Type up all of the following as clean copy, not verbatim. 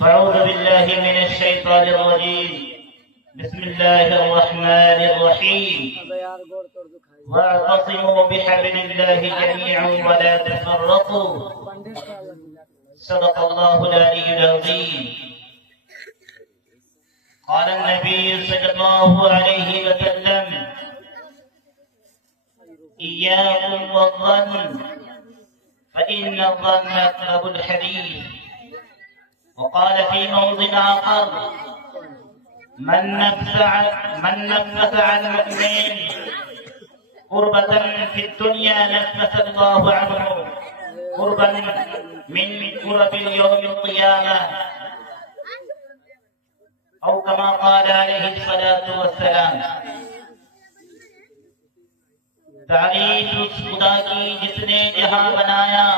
فأعوذ بالله من الشيطان الرجيم. بسم الله الرحمن الرحيم. واعتصموا بحبل الله جميعا ولا تفرقوا. صدق الله العلي العظيم. قال النبي صلى الله عليه وسلم: إياكم والظن فإن الظن أكذب الحديث. وقال في موضع آخر: من نفس عن مؤمن قربة في الدنيا نفس الله عنه قربا من قرب اليوم القيامة، أو كما قال عليه الصلاة والسلام. تعریف اس خدا کی جس نے جہاں بنایا،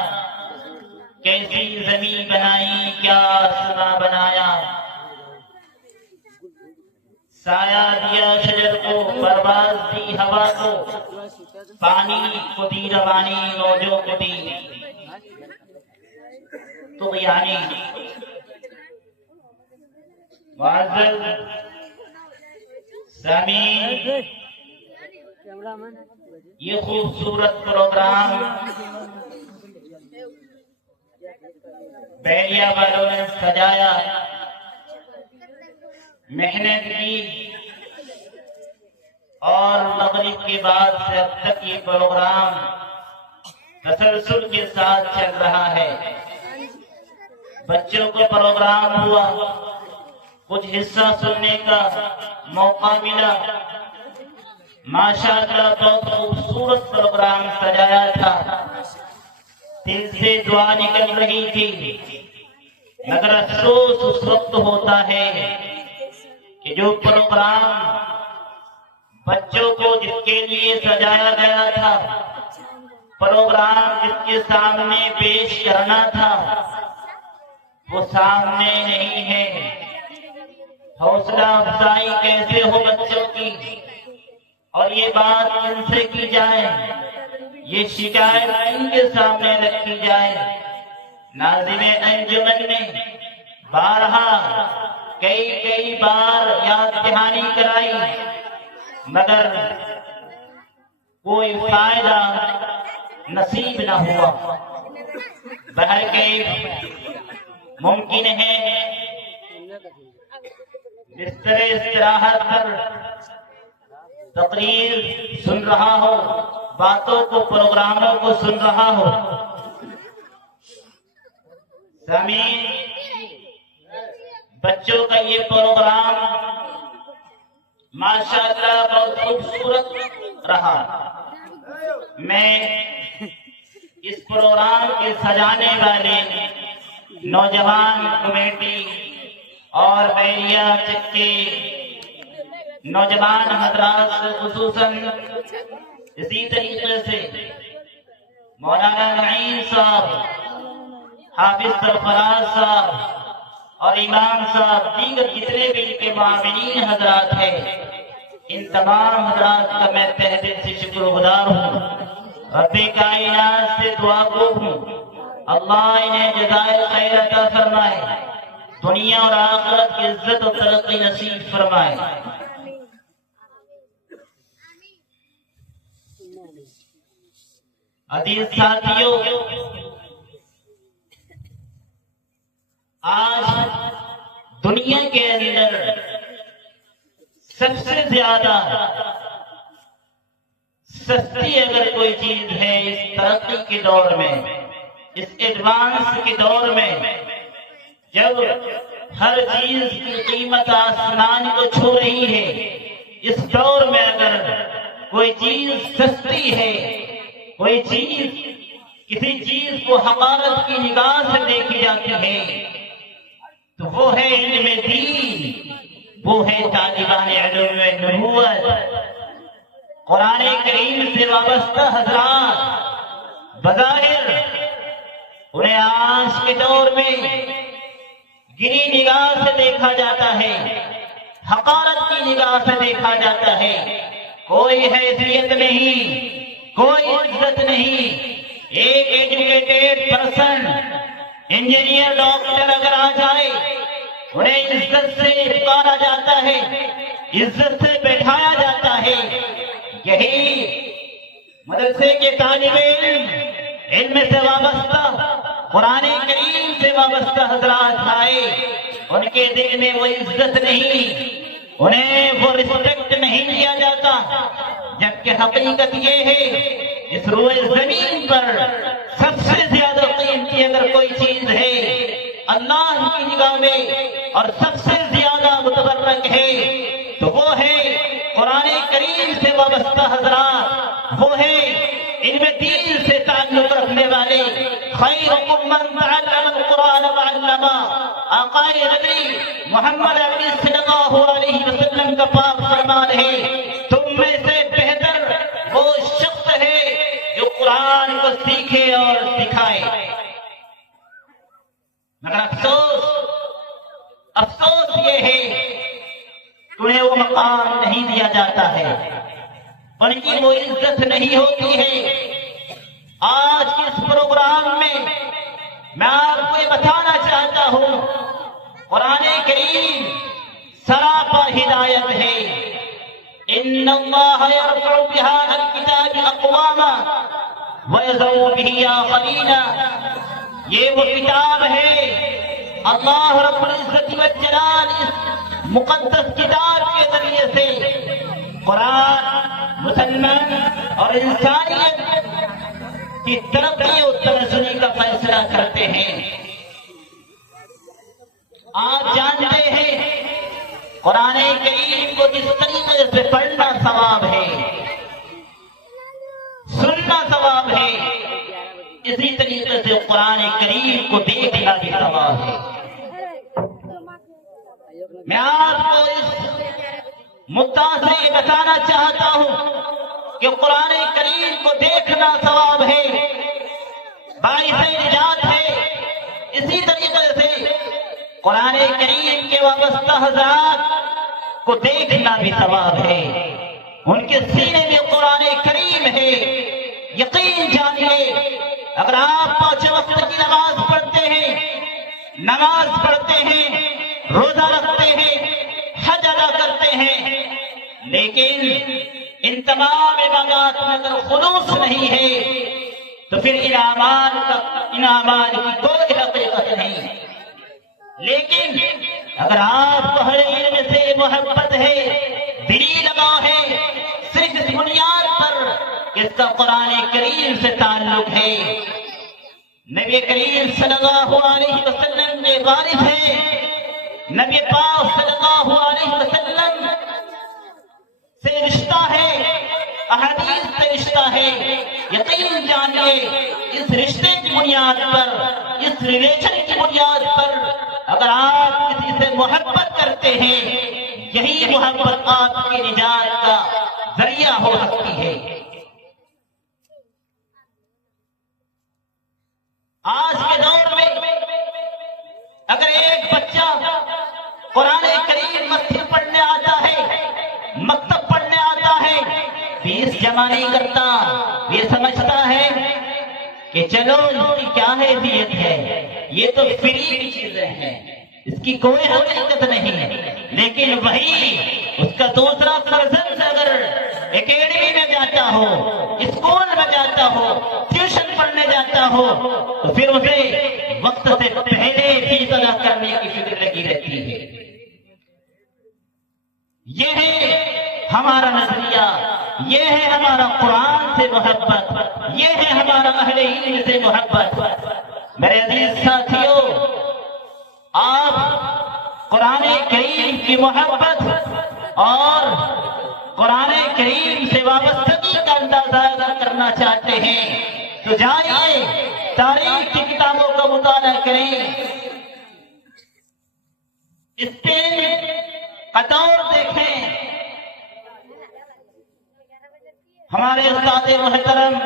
کیسی زمین بنائی، کیا آسماں بنایا، سایہ دیا شجر کو، پرواز دی ہوا کو، پانی کو دی روانی، موجوں کو دی طغیانی. معزز سامعین، یہ خوبصورت پروگرام بحریہ والوں نے سجایا، محنت کی، اور مغرب کے بعد سے اب تک یہ پروگرام تسلسل کے ساتھ چل رہا ہے. بچوں کو پروگرام ہوا، کچھ حصہ سننے کا موقع ملا. ماشاءاللہ بہت خوبصورت پروگرام سجایا تھا، دل سے دعا نکل رہی تھی. مگر افسوس اس وقت ہوتا ہے کہ جو پروگرام بچوں کو جس کے لیے سجایا گیا تھا، پروگرام جس کے سامنے پیش کرنا تھا، وہ سامنے نہیں ہے. حوصلہ افزائی کیسے ہو بچوں کی، اور یہ بات ان سے کی جائے، یہ شکایت ان کے سامنے رکھی جائے. ناظم انجمن نے بارہا کئی بار یاد دہانی کرائی، مگر کوئی فائدہ نصیب نہ ہوا. بہرکیف ممکن ہے بستر استراحت پر تقریر سن رہا ہو، باتوں کو، پروگراموں کو سن رہا ہو. سامعین، بچوں کا یہ پروگرام ماشاءاللہ بہت خوبصورت رہا. میں اس پروگرام کے سجانے والے نوجوان کمیٹی اور بحریہ چکے نوجوان حضرات سے، خصوصاً اسی طریقے سے مولانا نعیم صاحب، حافظ سرفراز صاحب اور امام صاحب، دیگر جتنے بھی ان کے معاونین حضرات ہیں، ان تمام حضرات کا میں تہ دل سے شکر گزار ہوں. رب کائنات سے دعا گو ہوں اللہ انہیں جزائے خیر عطا فرمائے، دنیا اور آخرت کی عزت و ترقی نصیب فرمائے. عزیز ساتھیوں، آج دنیا کے اندر سب سے زیادہ سستی اگر کوئی چیز ہے اس ترقی کے دور میں، اس ایڈوانس کے دور میں، جب ہر چیز کی قیمت آسمان کو چھو رہی ہے، اس دور میں اگر کوئی چیز سستی ہے، کوئی چیز، کسی چیز کو حقارت کی نگاہ سے دیکھی جاتی ہے، تو وہ ہے علم دین، وہ ہے طالبان علم نبوت. قرآن کریم سے وابستہ حضرات بظاہر انہیں آج کے دور میں گری نگاہ سے دیکھا جاتا ہے، حقارت کی نگاہ سے دیکھا جاتا ہے. کوئی حیثیت نہیں، کوئی عزت نہیں. ایک ایجوکیٹڈ پرسن، انجینئر، ڈاکٹر اگر آ جائے انہیں عزت سے پکارا جاتا ہے، عزت سے بیٹھایا جاتا ہے۔ یہی مدرسے کے طالب علم سے وابستہ، قرآن کریم سے وابستہ حضرات آئے، ان کے دل میں وہ عزت نہیں، انہیں وہ رسپیکٹ نہیں دیا جاتا، جبکہ حقیقت یہ ہے اس روئے زمین پر سب سے زیادہ قیمتی اگر کوئی چیز ہے اللہ کی نگاہ میں اور سب سے زیادہ متبرک ہے تو وہ ہے قرآن کریم سے وابستہ حضرات، وہ ہے علم دین سے تعلق رکھنے والے۔ خیرکم من تعلم القرآن وعلمہ، آقا نبی محمد عربی صلی اللہ علیہ وسلم کا پاک فرمان ہے تم میں سے بہتر وہ شخص ہے جو قرآن کو سیکھے اور سکھائے۔ مگر افسوس یہ ہے انہیں وہ مقام نہیں دیا جاتا ہے، ان کی وہ عزت نہیں ہوتی ہے۔ آج کے اس پروگرام میں میں آپ کو یہ بتانا چاہتا ہوں قرآن کریم سراپا ہدایت ہے۔ ان اللہ یرفع بہذا الکتاب اقواما ویذر بہ آخرین، یہ وہ کتاب ہے اللہ رب العزت والجلال اس مقدس کتاب کے ذریعے سے قرآن مسلمان اور انسانیت کی ترقی اور ترسنی کا فیصلہ کرتے ہیں۔ آپ جانتے ہیں قرآن کریم کو جس طریقے سے پڑھنا ثواب ہے، سننا ثواب ہے، اسی طریقے سے قرآن کریم کو دیکھنا بھی ثواب ہے۔ میں آپ کو اس مدعا سے یہ بتانا چاہتا ہوں کہ قرآن کریم کو دیکھنا ثواب ہے، باعث نجات ہے۔ اسی طریقے سے قرآن کریم کے وابستہ حضرات کو دیکھنا بھی ثواب ہے، ان کے سینے میں قرآن کریم ہے۔ یقین جانیے اگر آپ 5 وقت کی نماز پڑھتے ہیں، نماز پڑھتے ہیں، روزہ رکھتے ہیں، حج ادا کرتے ہیں، لیکن ان تمام عبادات میں اگر خلوص نہیں ہے تو پھر ان اعمال کی کوئی حقیقت نہیں۔ لیکن اگر آپ کو ہر علم سے محبت ہے، دلی لگاؤ ہے، صرف اس بنیاد پر اس کا قرآن کریم سے تعلق ہے، نبی کریم صلی اللہ علیہ وسلم کے وارث ہے، نبی پاک صلی اللہ علیہ وسلم سے رشتہ ہے، احادیث سے رشتہ ہے۔ یقین جانیے اس رشتے کی بنیاد پر، اس ریلیشن کی بنیاد پر اگر آپ کسی سے محبت کرتے ہیں، یہی محبت آپ کی نجات کا ذریعہ ہو سکتی ہے۔ آج کے دور میں اگر ایک بچہ قرآن کریم مسجد پڑھنے آتا ہے، مکتب پڑھنے آتا ہے، فیس جمع نہیں کرتا، یہ سمجھتا ہے کہ چلو اس کی کیا حیثیت ہے، یہ تو فری کی چیزیں ہیں، اس کی کوئی حقیقت نہیں ہے۔ لیکن وہی اس کا دوسرا فرزند اگر اکیڈمی میں جاتا ہو، اسکول میں جاتا ہو، ٹیوشن پڑھنے جاتا ہو تو پھر اسے وقت سے پہلے فیس ادا کرنے کی فکر لگی رہتی ہے۔ یہ ہے ہمارا نظریہ، یہ ہے ہمارا قرآن سے محبت، یہ ہے ہمارا اہل علم سے محبت۔ میرے عزیز ساتھیوں، آپ قرآن کریم کی محبت اور قرآن کریم سے وابستگی کا اندازہ اگر کرنا چاہتے ہیں تو جائیے تاریخ کی کتابوں کا مطالعہ کریں، اسپین کا دور دیکھیں۔ ہمارے استاد محترم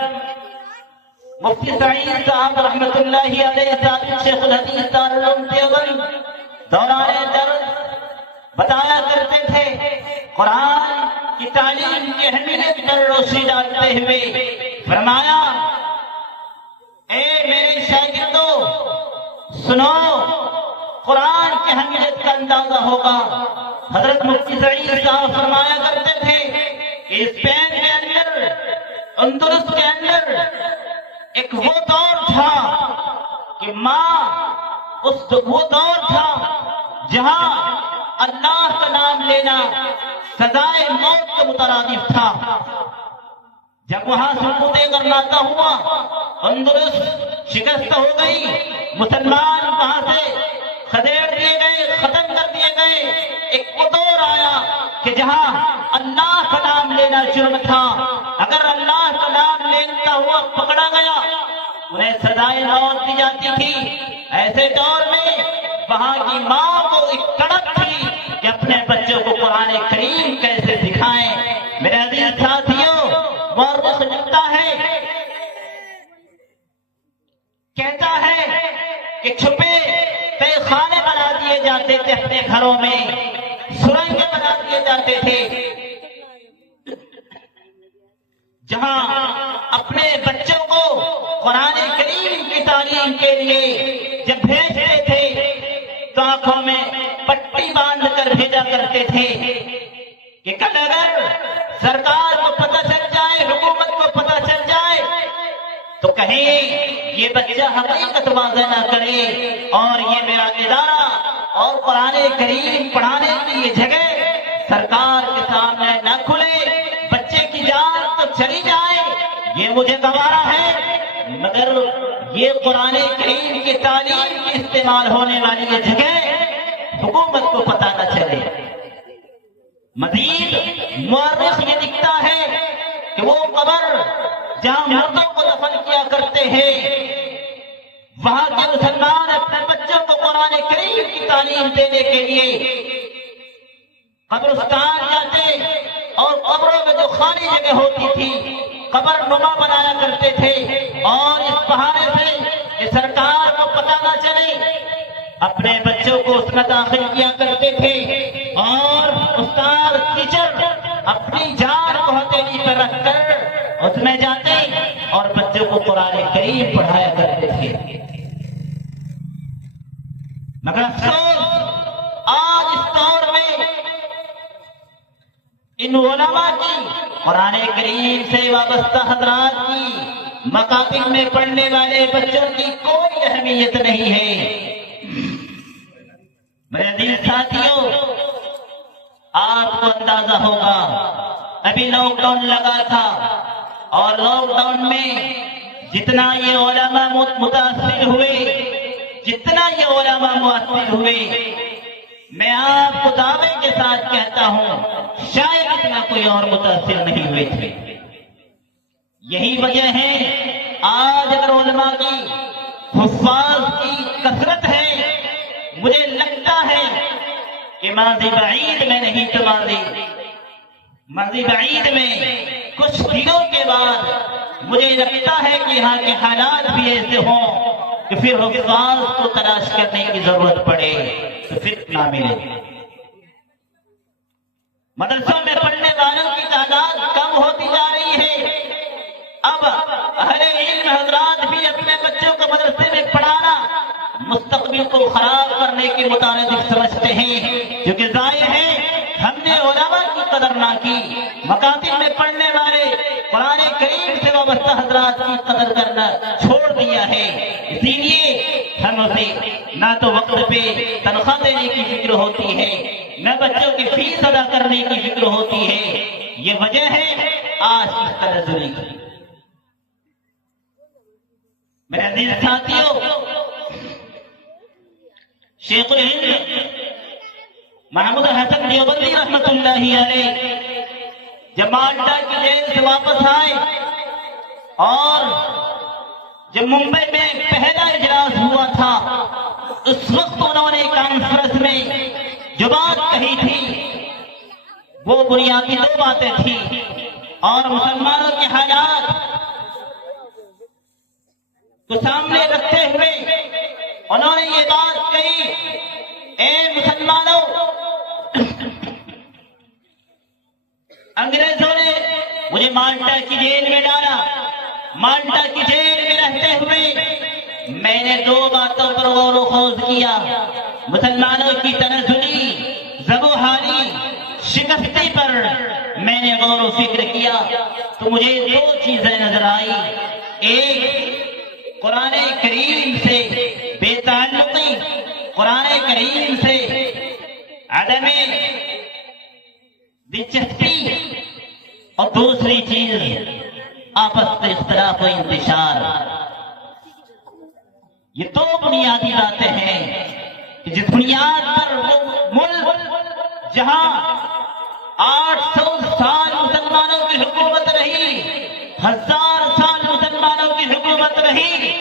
مفتی سعید صاحب رحمۃ اللہ علیہ صاحب شیخ الحدیث دارالعلوم دیوبند دوران درس بتایا کرتے تھے، قرآن کی تعلیم کی اہمیت پر روشنی ڈالتے ہوئے فرمایا، اے میرے شاگردو سنو، قرآن کی اہمیت کا کا اندازہ ہوگا. حضرت مفتی سعید صاحب فرمایا کرتے تھے کہ اسپین کے اندر، اندلس کے اندر ایک وہ دور تھا کہ وہ دور تھا جہاں اللہ کا نام لینا سزائے موت کے مترادف تھا. جب وہاں سقوط غرناطہ ہوا، اندلس شکست ہو گئی، مسلمان وہاں سے خدیڑ دیے گئے، ختم کر دیے گئے. ایک وہ دور آیا کہ جہاں اللہ کا نام لینا جرم تھا. اگر اللہ کا نام لیتا ہوا پکڑا گیا انہیں سزائے موت دی جاتی تھی. ایسے دور میں وہاں کی ماں کو ایک تڑپ تھی کہ اپنے بچوں کو قرآن کریم کیسے سکھائیں. میرے عزیز ساتھیوں، مورخ لکھتا ہے، کہتا ہے کہ چھپے کئی خانے بنا دیے جاتے تھے اپنے گھروں میں، سرنگیں بنا دیے جاتے تھے جہاں اپنے بچوں کو قرآن کریم کی تعلیم کے لیے جب بھیجتے تھے تو آنکھوں میں پٹی باندھ کر بھیجا کرتے تھے کہ کل اگر سرکار کو پتہ چل جائے، حکومت کو پتہ چل جائے تو کہیں یہ بچہ حقیقت واضح نہ کرے اور یہ میرا ادارہ اور قرآن کریم پڑھانے کی یہ جگہ سرکار کے سامنے نہ کھلے، بچے کی جان تو چلی جائے، یہ مجھے گوارا ہے، مگر یہ قرآن کریم کی تعلیم کی استعمال ہونے والی یہ جگہ حکومت کو پتہ نہ چلے. مزید مورخ یہ لکھتا ہے کہ وہ قبر جہاں مردوں کو دفن کیا کرتے ہیں وہاں کے مسلمان اپنے بچوں کو قرآن کریم کی تعلیم دینے کے لیے قبرستان جاتے اور قبروں میں جو خالی جگہ ہوتی تھی قبر نما بنایا کرتے تھے اور اس بہانے سے کہ سرکار کو پتہ نہ چلے اپنے بچوں کو اس میں داخل کیا کرتے تھے اور استاد ٹیچر اپنی جان کو ہتھیلی پر رکھ کر اس میں جاتے اور بچوں کو قرآن کریم پڑھایا کرتے تھے. مگر افسوس آج اس دور میں ان علماء کی، قرآن کریم سے وابستہ حضرات کی مکاتب میں پڑھنے والے بچوں کی کوئی اہمیت نہیں ہے. میرے عزیز ساتھیوں، آپ کو اندازہ ہوگا ابھی لاک ڈاؤن لگا تھا اور لاک ڈاؤن میں جتنا یہ علماء متاثر ہوئے، جتنا یہ علماء متاثر ہوئے، میں آپ کو دعوے کے ساتھ کہتا ہوں شاید اتنا کوئی اور متاثر نہیں ہوئے تھے. یہی وجہ ہے آج اگر علماء کی، حفاظ کی کثرت ہے، مجھے لگتا ہے کہ ماضی بعید میں نہیں تو ماضی بعید میں کچھ دنوں کے بعد مجھے لگتا ہے کہ یہاں کے حالات بھی ایسے ہوں کہ پھر حفاظ کو تلاش کرنے کی ضرورت پڑے تو پھر نہ ملے. مدرسوں میں پڑھنے والوں کی تعداد کم ہوتی جا رہی ہے. اب اہل علم حضرات بھی اپنے بچوں کو مدرسے میں پڑھانا مستقبل کو خراب کرنے کے متعلق سمجھتے ہیں، کیونکہ ظاہر ہے ہم نے علماء کی قدر نہ کی، مکاتب میں پڑھنے والے قرآن کریم سے وابستہ حضرات کی قدر کرنا چھوڑ دیا ہے. اسی لیے ہم اسے نہ تو وقت پہ تنخواہ دینے کی فکر ہوتی ہے، نہ بچوں کی فیس ادا کرنے کی فکر ہوتی ہے. یہ وجہ ہے آج اس تنزلی کی. میرے عزیز ساتھیوں، شیخ الہند محمود حسن دیوبندی رحمت اللہ علیہ جب مالٹا کی جیل سے واپس آئے اور جب ممبئی میں پہلا اجلاس ہوا تھا اس وقت انہوں نے کانفرنس میں جو بات کہی تھی وہ بنیادی دو باتیں تھیں اور مسلمانوں کے حالات کو سامنے رکھتے ہوئے انہوں نے یہ بات کہی، اے مسلمانوں، انگریزوں نے مجھے مالٹا کی جیل میں ڈالا، مالٹا کی جیل میں رہتے ہوئے میں نے دو باتوں پر غور و خوض کیا، مسلمانوں کی تنزلی زبوحانی شکستی پر میں نے غور و فکر کیا تو مجھے دو چیزیں نظر آئی. ایک قرآن کریم سے بے تعلقی، قرآن کریم سے عدم دلچسپی، اور دوسری چیز آپس میں اختلاف و انتشار. یہ دو بنیادی باتیں ہیں کہ جس بنیاد پر ملک جہاں 800 سال مسلمانوں کی حکومت رہی، 1000 سال مسلمانوں کی حکومت رہی،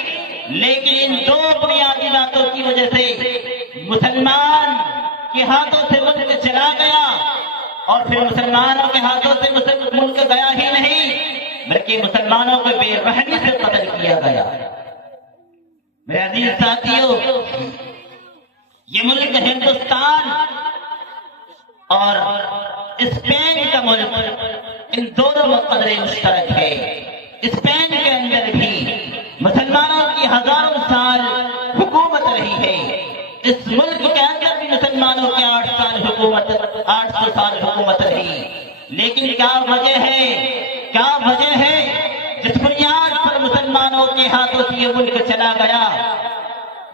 لیکن ان دو بنیادی باتوں کی وجہ سے مسلمان کے ہاتھوں سے ملک چلا گیا، اور پھر مسلمانوں کے ہاتھوں سے ملک گیا ہی نہیں بلکہ مسلمانوں کو بے رحمی سے قتل کیا گیا. میرے عزیز ساتھیوں، یہ ملک ہندوستان اور اسپین کا ملک، ان دونوں میں قدر مشترک ہے. اسپین کے اندر بھی مسلمانوں کی ہزاروں سال حکومت رہی ہے. اس ملک کے اندر بھی مسلمانوں کی 800 سال حکومت رہی. لیکن کیا وجہ ہے جس بنیاد پر مسلمانوں کے ہاتھوں سے یہ ملک چلا گیا؟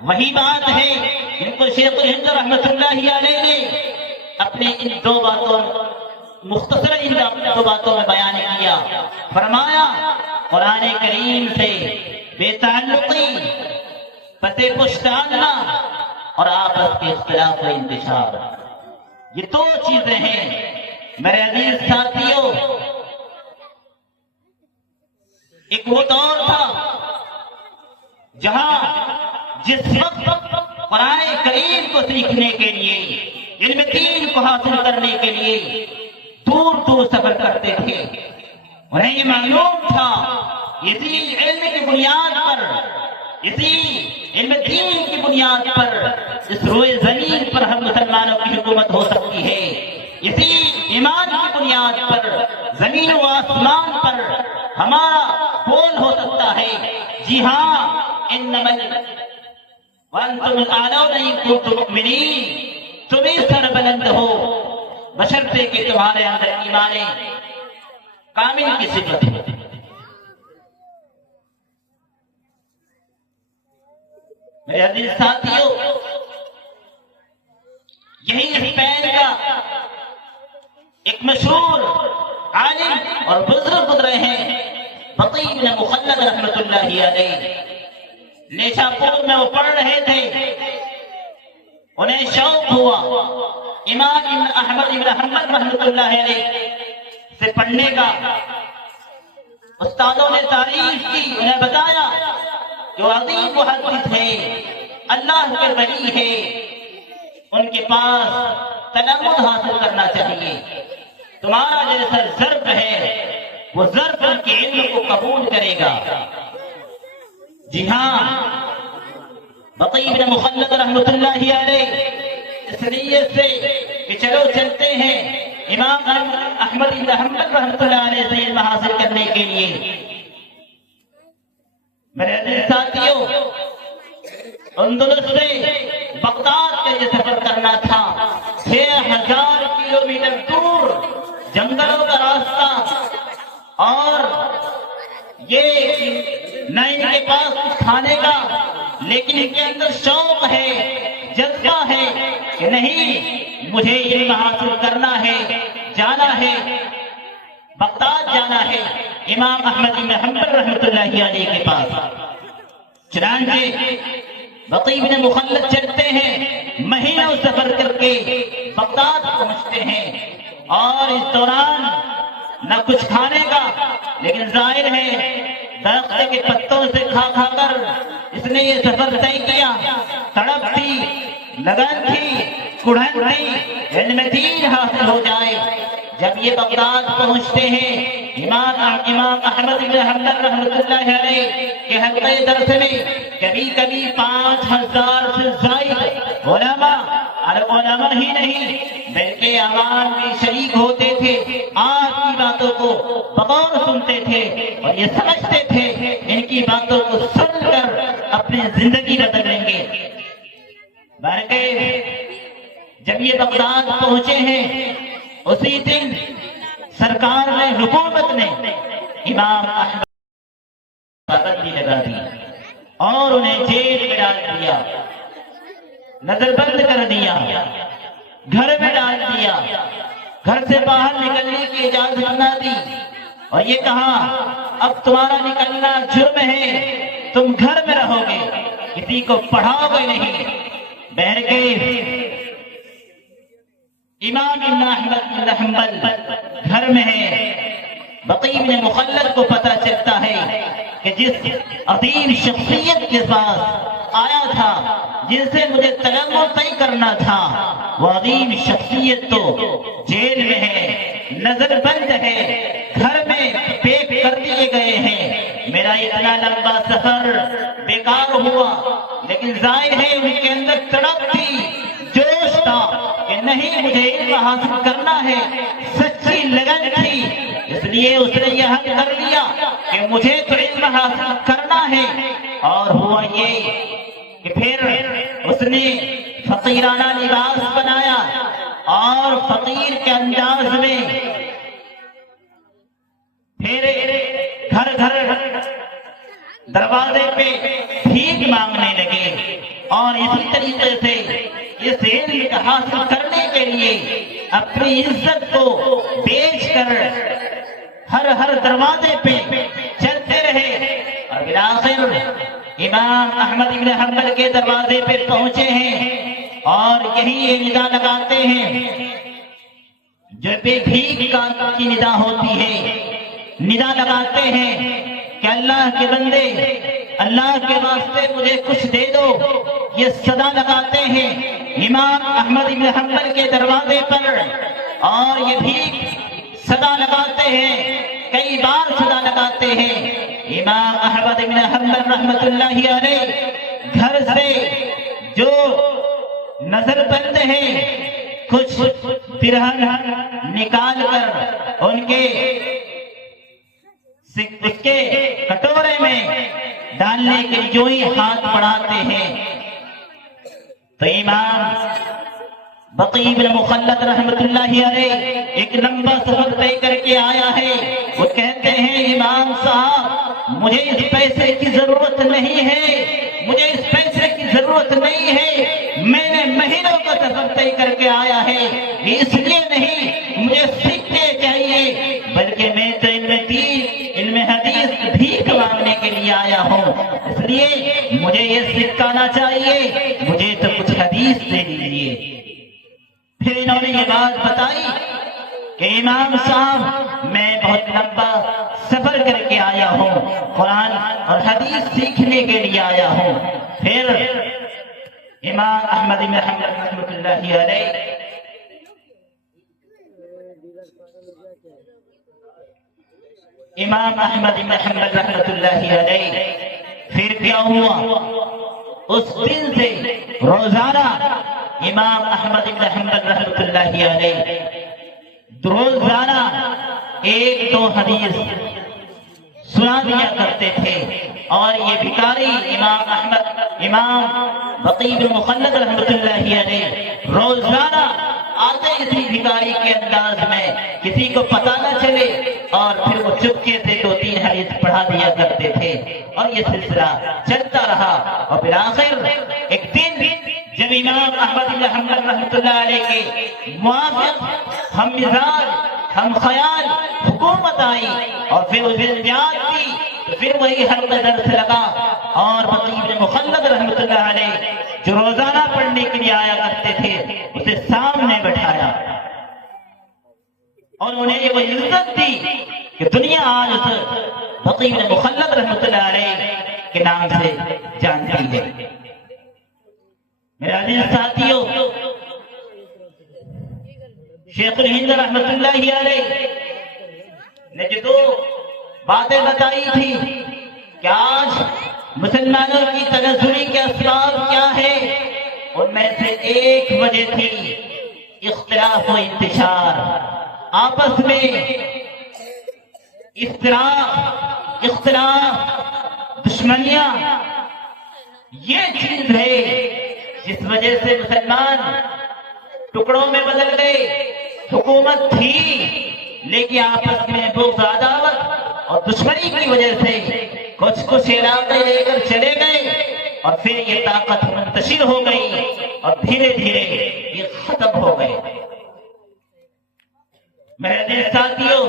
وہی بات ہے جن کو شیخ الہند رحمۃ اللہ علیہ نے اپنے ان دو باتوں میں بیان کیا. فرمایا قرآن کریم سے بے تعلقی، پتے پشت ڈالنا، اور آپس کے اختلاف و انتشار. یہ دو چیزیں ہیں میرے عزیز ساتھیوں. ایک وہ دور تھا جہاں جس وقت قرآن کریم کو سیکھنے کے لیے، علم دین کو حاصل کرنے کے لیے دور دور سفر کرتے تھے. انہیں یہ معلوم تھا اسی علم کی بنیاد پر، اسی علم دین کی بنیاد پر اس روئے زمین پر ہم مسلمانوں کی حکومت ہو سکتی ہے. اسی ایمان کی بنیاد پر زمین و آسمان پر ہمارا بول ہو سکتا ہے. جی ہاں، انما وانتم الاعلون ان کنتم مؤمنین، تم ہی سر بلند ہو بشرطے کہ تمہارے اندر ایمان کامل کی صفت ہے. میرے عزیز ساتھیوں، یہی اسپین کا ایک مشہور عالم اور بزرگ گزرے ہیں بقی بن مخلد رحمۃ اللہ علیہ. نیشا پور میں وہ پڑھ رہے تھے، انہیں شوق ہوا امام ابن احمد ابن حنبل رحمۃ اللہ علیہ سے پڑھنے کا. استادوں نے تعریف کی، انہیں بتایا جو عظیم محدث ہے، اللہ کے ولی ہے، ان کے پاس تلمذ حاصل کرنا چاہیے. تمہارا جیسا ضرب ہے وہ ضرب ان کے علم کو قبول کرے گا. جی ہاں، بقی بن مخلد رحمۃ اللہ علیہ اس نیت سے کہ چلو چلتے ہیں امام احمد بن حنبل رحمۃ اللہ علیہ سے علم حاصل کرنے کے لیے. میرے عزیز ساتھیوں، اندلس سے بغداد کے لیے سفر کرنا تھا. 6000 کلومیٹر دور جنگلوں کا راستہ، اور یہ نہ ان کے پاس کچھ کھانے کا، لیکن ان کے اندر شوق ہے، جذبہ ہے کہ نہیں مجھے علم حاصل کرنا ہے، جانا ہے، بغداد جانا ہے امام احمد بن حنبل رحمۃ اللہ علیہ کے پاس. چنانچہ بقی بن مخلد چلتے ہیں، مہینوں سفر کر کے بغداد پہنچتے ہیں، اور اس دوران نہ کچھ کھانے کا، لیکن ظاہر ہے درخت کے پتوں سے کھا کھا کر اس نے یہ سفر طے کیا. تڑپ تھی، لگن تھی، کڑھن تھی، علم دین حاصل ہو جائے. جب یہ بغداد پہنچتے ہیں، امام احمد بن حنبل رحمۃ اللہ علیہ کے حلقے درس میں کبھی کبھی 5000 سے زائد علماء ہی نہیں بلکہ عوام بھی شریک ہوتے تھے. آپ کی باتوں کو بغور سنتے تھے اور یہ سمجھتے تھے ان کی باتوں کو سن کر اپنی زندگی بدل لیں گے. بلکہ جب یہ بغداد پہنچے ہیں اسی دن سرکار نے حکومت نے امام احمد پابندی لگا دی اور انہیں جیل میں ڈال دیا، نظر بند کر دیا، گھر میں ڈال دیا، گھر سے باہر نکلنے کی اجازت نہ دی اور یہ کہا اب تمہارا نکلنا جرم ہے، تم گھر میں رہو گے، کسی کو پڑھاؤ گے نہیں۔ بہرکیف امام ابن احمد بن حنبل گھر میں ہے۔ بقی بن مخلد کو پتہ چلتا ہے کہ جس عظیم شخصیت کے پاس آیا تھا، جن سے مجھے تلمع طے کرنا تھا، وہ عظیم شخصیت تو جیل میں ہے، نظر بند ہے، گھر میں پیک کر دیے گئے ہیں۔ میرا اتنا لمبا سفر بیکار ہوا، لیکن ظاہر ہے ان کے اندر تڑپ تھی، جوش تھا کہ نہیں مجھے علم حاصل کرنا ہے، سچی لگن تھی، اس لیے اس نے یہ حق کر لیا کہ مجھے تو علم حاصل کرنا ہے۔ اور ہوا یہ کہ پھر اس نے فقیرانہ لباس بنایا اور فقیر کے انداز میں پھر گھر گھر دروازے پہ بھیک مانگنے لگے اور اسی طریقے سے اس علم حاصل کرنے کے لیے اپنی عزت کو بیچ کر ہر دروازے پہ چلتے رہے اور بالآخر امام احمد بن حنبل کے دروازے پہ پہنچے ہیں اور یہی یہ ندا لگاتے ہیں جو بے بھیک کی ندا ہوتی ہے، ندا لگاتے ہیں کہ اللہ کے بندے، اللہ کے واسطے مجھے کچھ دے دو، یہ صدا لگاتے ہیں امام احمد بن حنبل کے دروازے پر اور یہ بھیک صدا لگاتے ہیں، کئی بار صدا لگاتے ہیں۔ امام احمد بن حنبل رحمت اللہ علیہ گھر سے جو نظر بند ہے کچھ درہم نکال کر ان کے اس کے کٹورے میں ڈالنے کے جو ہی ہاتھ بڑھاتے ہیں تو امام بقی بن مخلد رحمت اللہ علیہ ایک لمبا سفر طے کر کے آیا ہے۔ وہ کہتے ہیں امام صاحب مجھے اس پیسے کی ضرورت نہیں ہے، مجھے اس پیسے کی ضرورت نہیں ہے، میں نے مہینوں کا سفر طے کر کے آیا ہے، اس لیے نہیں مجھے سکے چاہیے بلکہ میں تو علم دین علم حدیث بھیک مانگنے کے لیے آیا ہوں، اس لیے مجھے یہ سکھانا چاہیے، مجھے تو کچھ حدیث دے دیجیے۔ پھر انہوں نے یہ بات بتائی کہ امام صاحب میں بہت لمبا سفر کر کے آیا ہوں، قرآن اور حدیث سیکھنے کے لیے آیا ہوں۔ پھر امام احمد بن حنبل رحمۃ اللہ علیہ امام احمد بن حنبل رحمۃ اللہ علیہ پھر کیا ہوا، اس دن سے روزانہ امام احمد بن حنبل رحمۃ اللہ علیہ روزانہ ایک دو حدیث سنا دیا کرتے تھے اور یہ بھکاری امام بقی بن مخلد رحمۃ اللہ علیہ روزانہ آتے اسی بھکاری کے انداز میں، کسی کو پتہ نہ چلے اور پھر وہ چپکے سے دو تین حدیث پڑھا دیا کرتے تھے اور یہ سلسلہ چلتا رہا۔ اور بالآخر ایک دن جب امام احمد بن حنبل رحمۃ اللہ علیہ کے موافق ہم مزاج ہم خیال حکومت آئی اور پھر اسے زیاد دی تو پھر وہی حلقہ درس لگا اور بقی بن مخلد رحمۃ اللہ علیہ جو روزانہ پڑھنے کے لیے آیا کرتے تھے اسے سامنے بٹھایا اور انہیں وہ عزت دی کہ دنیا آج اس بقی بن مخلد رحمۃ اللہ علیہ کے نام سے جانتی ہے۔ میرے عزیز ساتھیوں، شیخ الہند رحمت اللہ علیہ نے جو دو باتیں بتائی تھی کہ آج مسلمانوں کی تنزلی کے اسباب کیا ہے، ان میں سے ایک وجہ تھی اختلاف و انتشار، آپس میں اختلاف دشمنیاں، یہ چیز ہے جس وجہ سے مسلمان ٹکڑوں میں بدل گئے. حکومت تھی لیکن آپس میں بغض عداوت اور دشمنی کی وجہ سے کچھ علاقے لے کر چلے گئے اور پھر یہ طاقت منتشر ہو گئی اور دھیرے دھیرے یہ ختم ہو گئے. میرے ساتھیوں،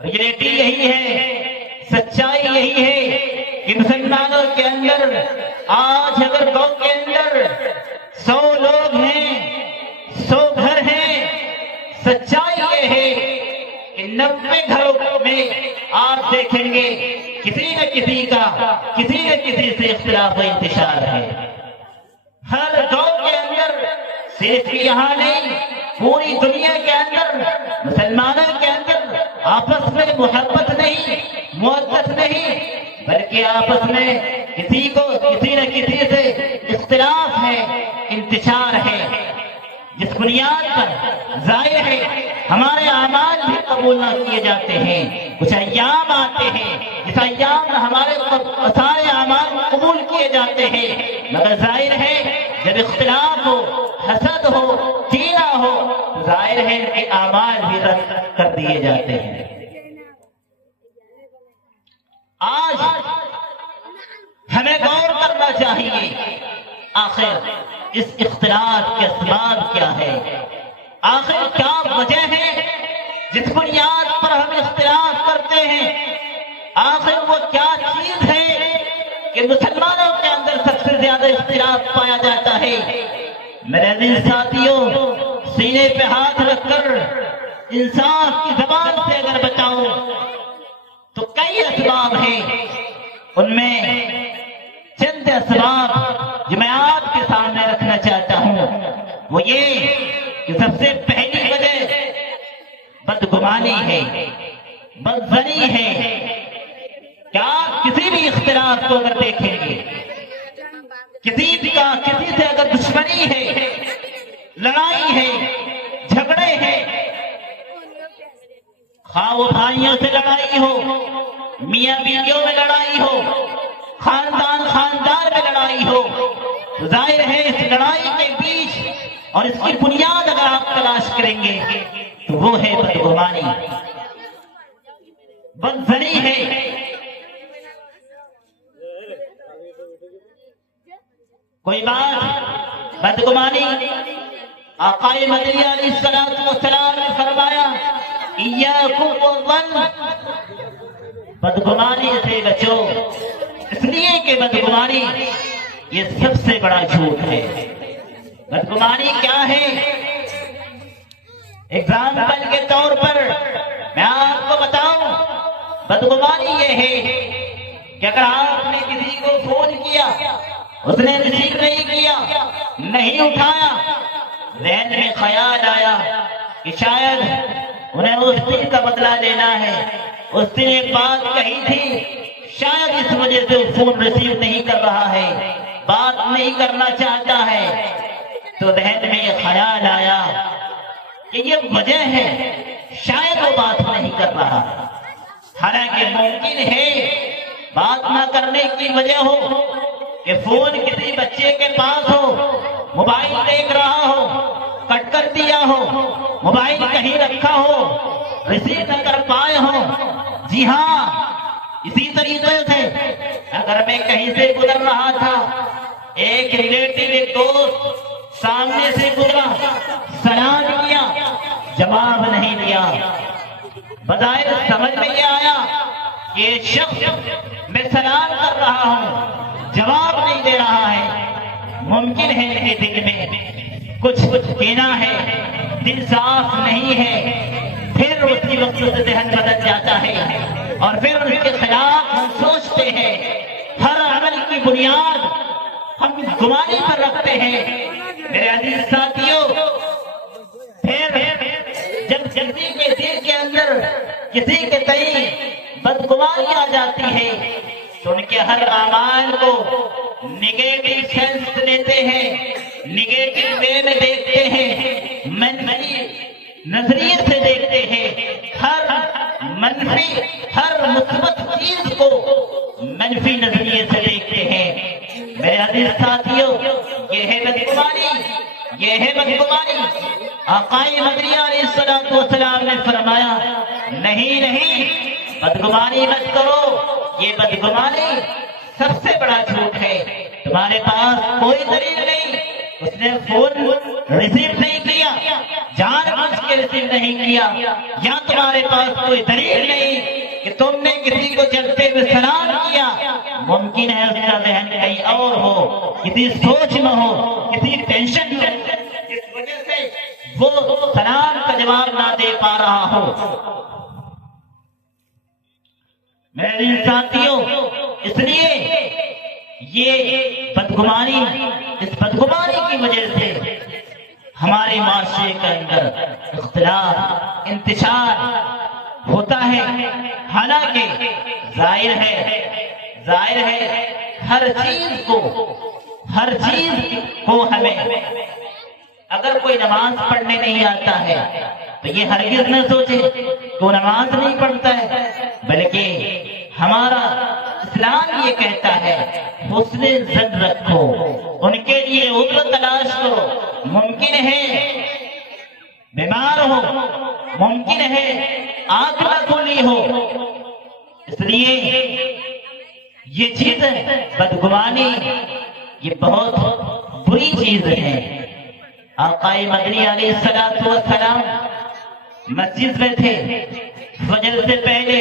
ریئلٹی یہی ہے، سچائی یہی ہے کہ مسلمانوں کے اندر آج اگر گاؤں کے اندر 100 لوگ ہیں، 100 گھر ہیں، سچائی یہ ہے کہ 90 گھروں میں آپ دیکھیں گے کسی نہ کسی کا کسی نہ کسی سے اختلاف و انتشار ہے. ہر گاؤں کے اندر، صرف یہاں نہیں پوری دنیا کے اندر مسلمانوں کے اندر آپس میں محبت نہیں، محبت نہیں، بلکہ آپس میں کسی نہ کسی سے اختلاف ہے، انتشار ہے. جس بنیاد پر ظاہر ہے ہمارے اعمال بھی قبول نہ کیے جاتے ہیں. کچھ ایام آتے ہیں جس ایام میں ہمارے سارے اعمال قبول کیے جاتے ہیں، مگر ظاہر ہے جب اختلاف ہو، حسد ہو، کینہ ہو، ظاہر ہے کہ اعمال بھی رد کر دیے جاتے ہیں. آج ہمیں غور کرنا چاہیے آخر اس اختلاف کے اسباب کیا ہے، آخر کیا وجہ ہے جس بنیاد پر ہم اختلاف کرتے ہیں. آخر وہ کیا چیز ہے کہ مسلمانوں کے اندر سب سے زیادہ اختلاف پایا جاتا ہے. میرے عزیز ساتھیوں، سینے پہ ہاتھ رکھ کر انصاف کی زبان سے اگر بتاؤں تو کئی اسباب ہیں. ان میں چند اسباب جو میں آپ کے سامنے رکھنا چاہتا ہوں وہ یہ کہ سب سے پہلی وجہ بدگمانی ہے، بدظنی ہے. کیا کسی بھی اختلاف کو اگر دیکھیں گے، کسی سے اگر دشمنی ہے، لڑائی ہے، جھگڑے ہیں، خواہ وہ بھائیوں سے لڑائی ہو، میاں بیویوں میں لڑائی ہو، خاندان میں لڑائی ہو، تو ظاہر ہے اس لڑائی کے بیچ اور اس کی بنیاد اگر آپ تلاش کریں گے تو وہ ہے بدگمانی، بدظنی ہے. کوئی بات بدگمانی، آقا مدنی علیہ السلام نے فرمایا ایاکم والظن، بدگمانی سے بچو، اس لیے کہ بدگمانی یہ سب سے بڑا جھوٹ ہے. بدگمانی کیا ہے؟ ایگزامپل کے طور پر میں آپ کو بتاؤں، بدگمانی یہ ہے کہ اگر آپ نے کسی کو فون کیا، اس نے ریسیو نہیں کیا، نہیں اٹھایا، ذہن میں خیال آیا کہ شاید انہیں اس دن کا بدلہ لینا ہے، اس دن ایک بات کہی تھی، شاید اس وجہ سے وہ فون ریسیو نہیں کر رہا ہے، بات نہیں کرنا چاہتا ہے، تو ذہن میں یہ خیال آیا کہ یہ وجہ ہے، شاید وہ بات نہیں کر رہا. حالانکہ ممکن ہے بات نہ کرنے کی وجہ ہو کہ فون کسی بچے کے پاس ہو، موبائل دیکھ رہا ہو، کٹ کر دیا ہو، موبائل کہیں رکھا ہو، ریسیو نہ کر پائے ہو. جی ہاں، اسی طریقے سے اگر میں کہیں سے گزر رہا تھا، ایک ریلیٹیو، ایک دوست سامنے سے گزرا، سلام کیا، جواب نہیں دیا، بظاہر سمجھ میں یہ آیا کہ یہ شخص میں سلام کر رہا ہوں، جواب نہیں دے رہا ہے. ممکن ہے کہ دل میں کچھ کینہ ہے، دل صاف نہیں ہے، پھر اسی وقت سے ذہن بدل جاتا ہے اور پھر اس کے خلاف ہم سوچتے ہیں. ہر عمل کی بنیاد ہم گمانی پر رکھتے ہیں. میرے عزیز ساتھیوں، پھر جب کسی کے دل کے اندر کسی کے تئیں بدگمانی آ جاتی ہے تو ان کے ہر اعمال کو نگیٹو سینس لیتے ہیں، نگیٹو وے میں دیکھتے ہیں، منفی نظریے سے دیکھتے ہیں. ہر مثبت چیز کو منفی نظریے سے دیکھتے ہیں. میرے عزیز ساتھیوں، یہ ہے بدگمانی، یہ یہ ہے بدگمانی۔ آقا مدنی علیہ السلام نے فرمایا نہیں نہیں، بدگمانی مت کرو، یہ بدگمانی سب سے بڑا جھوٹ ہے۔ تمہارے پاس کوئی دلیل نہیں، اس نے فون ریسیو نہیں کیا، جان بوجھ کے ریسیو نہیں کیا، یا تمہارے پاس کوئی دلیل نہیں کہ تم نے کسی کو چلتے ہوئے سلام کیا، ممکن ہے اس کا ذہن کہیں اور ہو، کسی سوچ میں ہو، کسی ٹینشن میں، جس وجہ سے وہ سلام کا جواب نہ دے پا رہا ہو۔ میرے ساتھیوں، اس لیے یہ بدگمانی، اس بدگمانی کی وجہ سے ہمارے معاشرے کے اندر اختلاف، انتشار ہوتا ہے۔ حالانکہ ظاہر ہے ہر چیز کو ہمیں، اگر کوئی نماز پڑھنے نہیں آتا ہے تو یہ ہرگز نہ سوچے کہ وہ نماز نہیں پڑھتا ہے، بلکہ ہمارا اسلام یہ کہتا ہے حسن ظن رکھو، ان کے لیے عذر تلاش کرو۔ ممکن ہے بیمار ہو، ممکن ہے آنکھ نہ کھلی ہو، اس لیے یہ چیز بدگمانی یہ بہت بری چیز ہے۔ آقا مدنی علیہ السلام مسجد میں تھے، فجر سے پہلے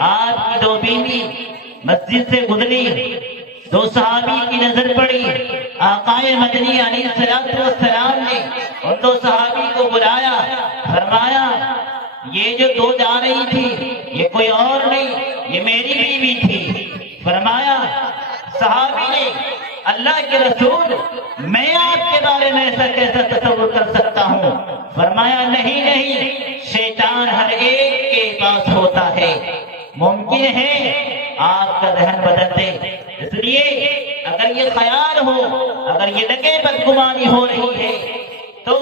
آپ کی دو بیوی مسجد سے گزری، دو صحابی کی نظر پڑی، آقا مدنی علیہ السلام نے ان دو صحابی کو بلایا، فرمایا یہ جو دو جا رہی تھی یہ کوئی اور نہیں، یہ میری بیوی تھی۔ فرمایا صحابی نے اللہ کے رسول، میں آپ کے بارے میں ایسا کیسا تصور کر سکتا ہوں؟ فرمایا نہیں نہیں، شیطان ہر ایک کے پاس ہوتا ہے، ممکن ہے آپ کا ذہن بدل دے۔ اس لیے اگر یہ خیال ہو، اگر یہ لگے بدگمانی ہو رہی ہے تو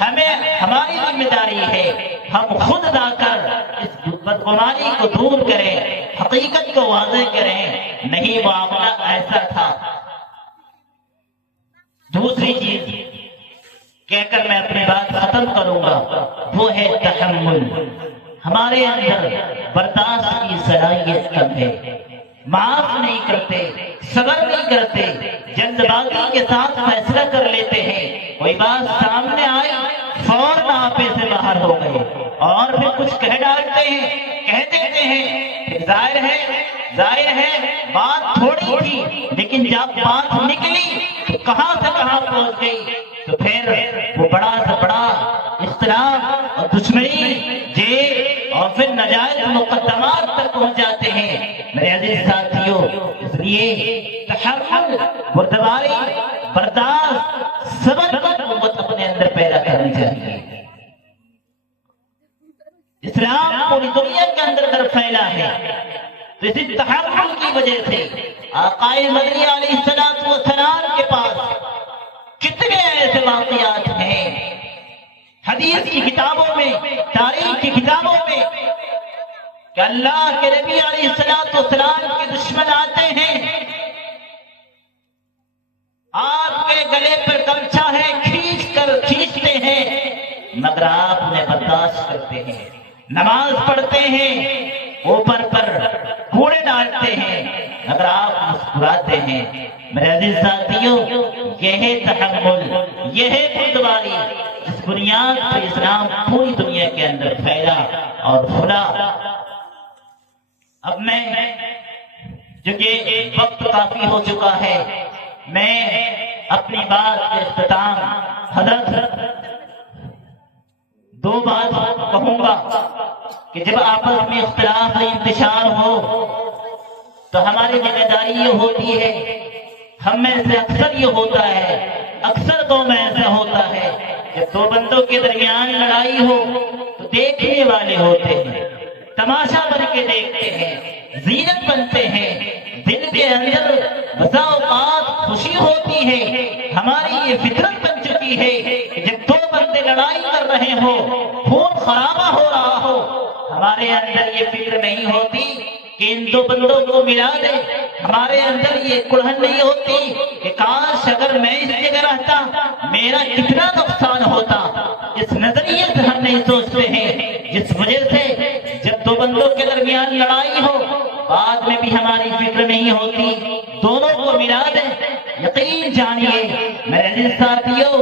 ہماری ذمہ داری ہے ہم خود جا کر اس بدگمانی کو دور کریں، حقیقت کو واضح کریں، نہیں معاملہ ایسا تھا۔ دوسری چیز کہہ کر میں اپنی بات ختم کروں گا، وہ ہے تحمل۔ ہمارے اندر برداشت کی صلاحیت کم ہے، معاف نہیں کرتے، صبر نہیں کرتے، جلد بازی کے ساتھ فیصلہ کر لیتے ہیں، کوئی بات سامنے آئی فوراً آپے سے باہر ہو گئے اور پھر کچھ کہہ ڈالتے ہیں، کہہ دیتے ہیں، پھر ظاہر ہے بات تھوڑی تھی لیکن جب بات نکلی تو کہاں سے کہاں پہنچ گئی، تو پھر وہ بڑا سے بڑا اختلاف اور دشمنی، جیل اور پھر ناجائز مقدمات تک پہنچ جاتے ہیں۔ میرے عزیز ساتھیوں، اس لیے تحمل، بردباری، برداشت، صبر کی قوت اپنے اندر پیدا کرنی چاہیے۔ اسلام پوری دنیا کے اندر پھیلا ہے، تو اسی تحمل کی وجہ سے آقا مدنی علیہ السلام کے پاس کتنے ایسے واقعات ہیں حدیث کی کتابوں میں، تاریخ کی کتابوں میں، کہ اللہ کے نبی علیہ السلام کے دشمن آتے ہیں، آپ کے گلے پر گمچھا ہے کھینچتے ہیں، مگر آپ انہیں برداشت کرتے ہیں، نماز پڑھتے ہیں، اوپر پر کوڑے ڈالتے ہیں، مگر آپ مسکراتے ہیں۔ میرے عزیز ساتھیوں، یہ ہے تحمل، یہ ہے بردباری، اس بنیاد پر اسلام پوری دنیا کے اندر پھیلا اور پھلا۔ اب میں، چونکہ وقت کافی ہو چکا ہے، میں اپنی بات کے اختتام حضرت دو بات کہوں گا کہ جب آپس میں اختلاف انتشار ہو تو ہماری ذمہ داری یہ ہوتی ہے، ہم میں سے اکثر یہ ہوتا ہے، اکثر دو میں ایسا ہوتا ہے، جب دو بندوں کے درمیان لڑائی ہو تو دیکھنے والے ہوتے ہیں، تماشا بن کے دیکھتے ہیں، زینت بنتے ہیں، دل کے اندر بسا اوقات خوشی ہوتی ہے۔ ہماری یہ فطرت بن چکی ہے کہ جب دو بندے لڑائی کر رہے ہو، خون خرابہ ہو رہا ہو، ہمارے اندر یہ فکر نہیں ہوتی کہ ان دو بندوں کو ملا دے، ہمارے اندر یہ کڑھن نہیں ہوتی کہ کاش اگر میں اس جگہ رہتا میرا کتنا نقصان ہوتا. اس نظریے سے ہم نہیں سوچتے ہیں، جس وجہ سے جب دو بندوں کے درمیان لڑائی ہو بعد میں بھی ہماری فکر نہیں ہوتی دونوں کو ملا دیں. یقین جانیے میرے عزیز ساتھیوں،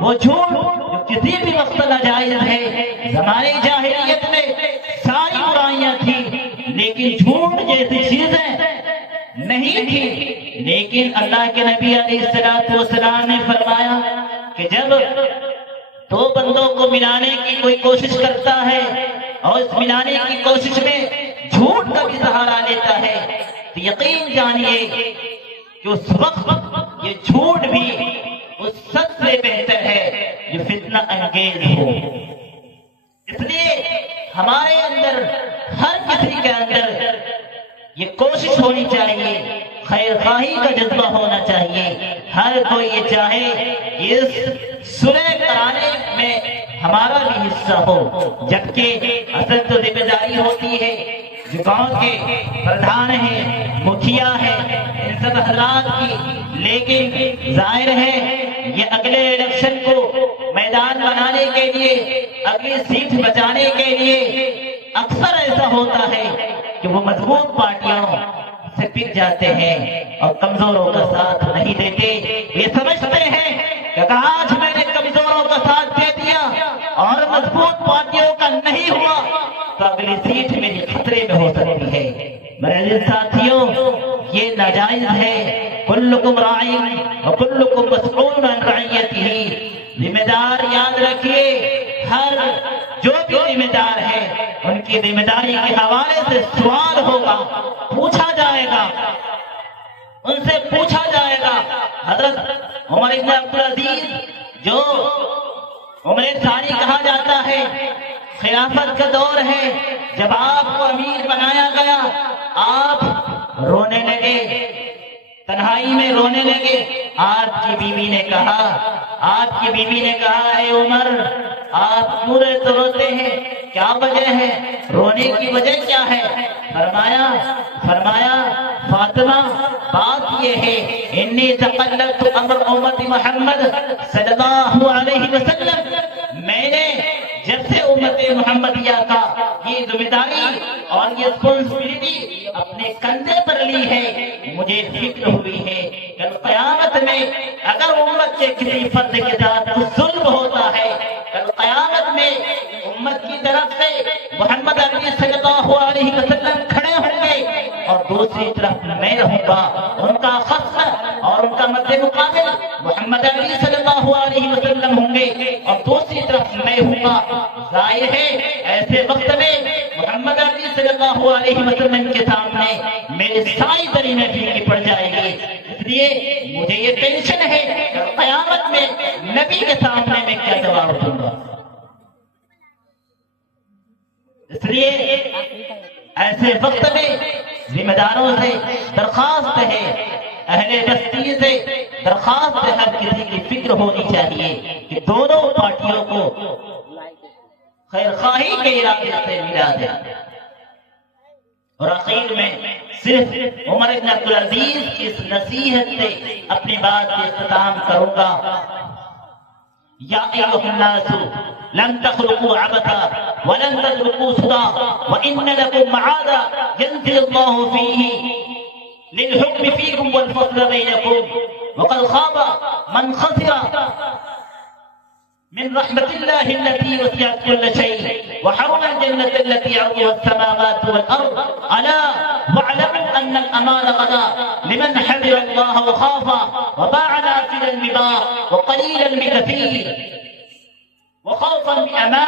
وہ جھوٹ جو کسی بھی وقت ناجائز ہے. زمانے جاہلیت میں ساری برائیاں تھیں لیکن جھوٹ جیسی چیزیں نہیں تھی. لیکن اللہ کے نبی علیہ الصلوۃ والسلام نے فرمایا کہ جب دو بندوں کو ملانے کی کوئی کوشش کرتا ہے اور اس ملانے کی کوشش میں جھوٹ کا بھی سہارا لیتا ہے تو یقین جانیے کہ اس وقت یہ جھوٹ بھی اس سب سے بہتر ہے جو فتنہ انگیز ہو. اس لیے ہمارے اندر ہر کسی کے اندر یہ کوشش ہونی چاہیے، خیر خواہی کا جذبہ ہونا چاہیے. ہر کوئی یہ چاہے کہ اس صلح کرانے میں ہمارا بھی حصہ ہو، جبکہ اصل تو ذمہ داری ہوتی ہے جو گاؤں کے پردھان ہیں، مکھیا ہے، ان سب حضرات کی. لیکن ظاہر ہے یہ اگلے الیکشن کو میدان بنانے کے لیے، اگلی سیٹ بچانے کے لیے اکثر ایسا ہوتا ہے کہ وہ مضبوط پارٹیوں سے پٹ جاتے ہیں اور کمزوروں کا ساتھ نہیں دیتے. یہ سمجھتے ہیں کہ آج میں نے کمزوروں کا ساتھ دے دیا اور مضبوط پارٹیوں کا نہیں ہوا تو اگلی سیٹ میری خطرے میں ہو سکتی ہے. میرے ساتھیوں، یہ ناجائز ہے. کلکم راعی وکلکم مسئول عن رعیتہ. ذمہ دار یاد رکھیے، ہر جو بھی ذمہ دار ہے ان کی ذمہ داری کے حوالے سے سوال ہوگا، پوچھا جائے گا، ان سے پوچھا جائے گا. حضرت عمر بن عبدالعزیز جو عمر ثانی کہا جاتا ہے، خلافت کا دور ہے، جب آپ کو امیر بنایا گیا آپ رونے لگے، تنہائی میں رونے لگے. آپ کی بیوی نے کہا اے عمر آپ کیوں روتے ہیں، کیا وجہ ہے، رونے کی وجہ کیا ہے؟ فرمایا فاطمہ بات یہ ہے انی تقلدت امر امت محمد صلی اللہ علیہ وسلم. میں نے جب سے امت محمدیہ کا یہ ذمہ داری اور یہ رسپانسبلٹی اپنے کندھے پر لی ہے، مجھے فکر ہوئی ہے کل قیامت میں اگر امت کے کسی فرد کے ساتھ ظلم ہوتا ہے، کل قیامت میں امت کی طرف سے محمد عربی صلی اللہ علیہ وسلم کھڑے ہوں گے اور دوسری طرف میں رہوں گا. ان کا خصم اور ان کا مد مقابل محمد عربی صلی اللہ علیہ وسلم ہوں گے اور دوسری طرف میں ہوں گا. ظاہر ہے ایسے وقت میں محمد عربی صلی اللہ علیہ وسلم کے سامنے میری ساری ترینیں پھیکی پڑ جائے گی. اس لیے مجھے یہ ٹینشن ہے کہ قیامت میں نبی کے سامنے میں کیا جواب دوں گا. اس لیے ایسے وقت میں ذمہ داروں سے درخواست ہے، اہل بستی سے درخواست ہے، ہر کسی کی فکر ہونی چاہیے کہ دونوں پارٹیوں کو خیر خواہی کے ارادے سے ملا دیں. اور آخر میں صرف عمر بن عبدالعزیز کی اس نصیحت سے اپنی بات کا اختتام کروں گا. یا ایھا الناس لن تخلقوا عبثا ولن تتركوا سدى وان لكم معادا ينزل الله فيه للحكم فيكم والفصل بينكم وقد خاب من خسر من رحمة الله التي وسعت كل شيء وحرم الجنة التي عرضها السماوات والأرض. ألا واعلموا أن الأمان غدا لمن حذر الله وخافا وباع نافذا بباع وقليلا بكثير وخوفا بأمان.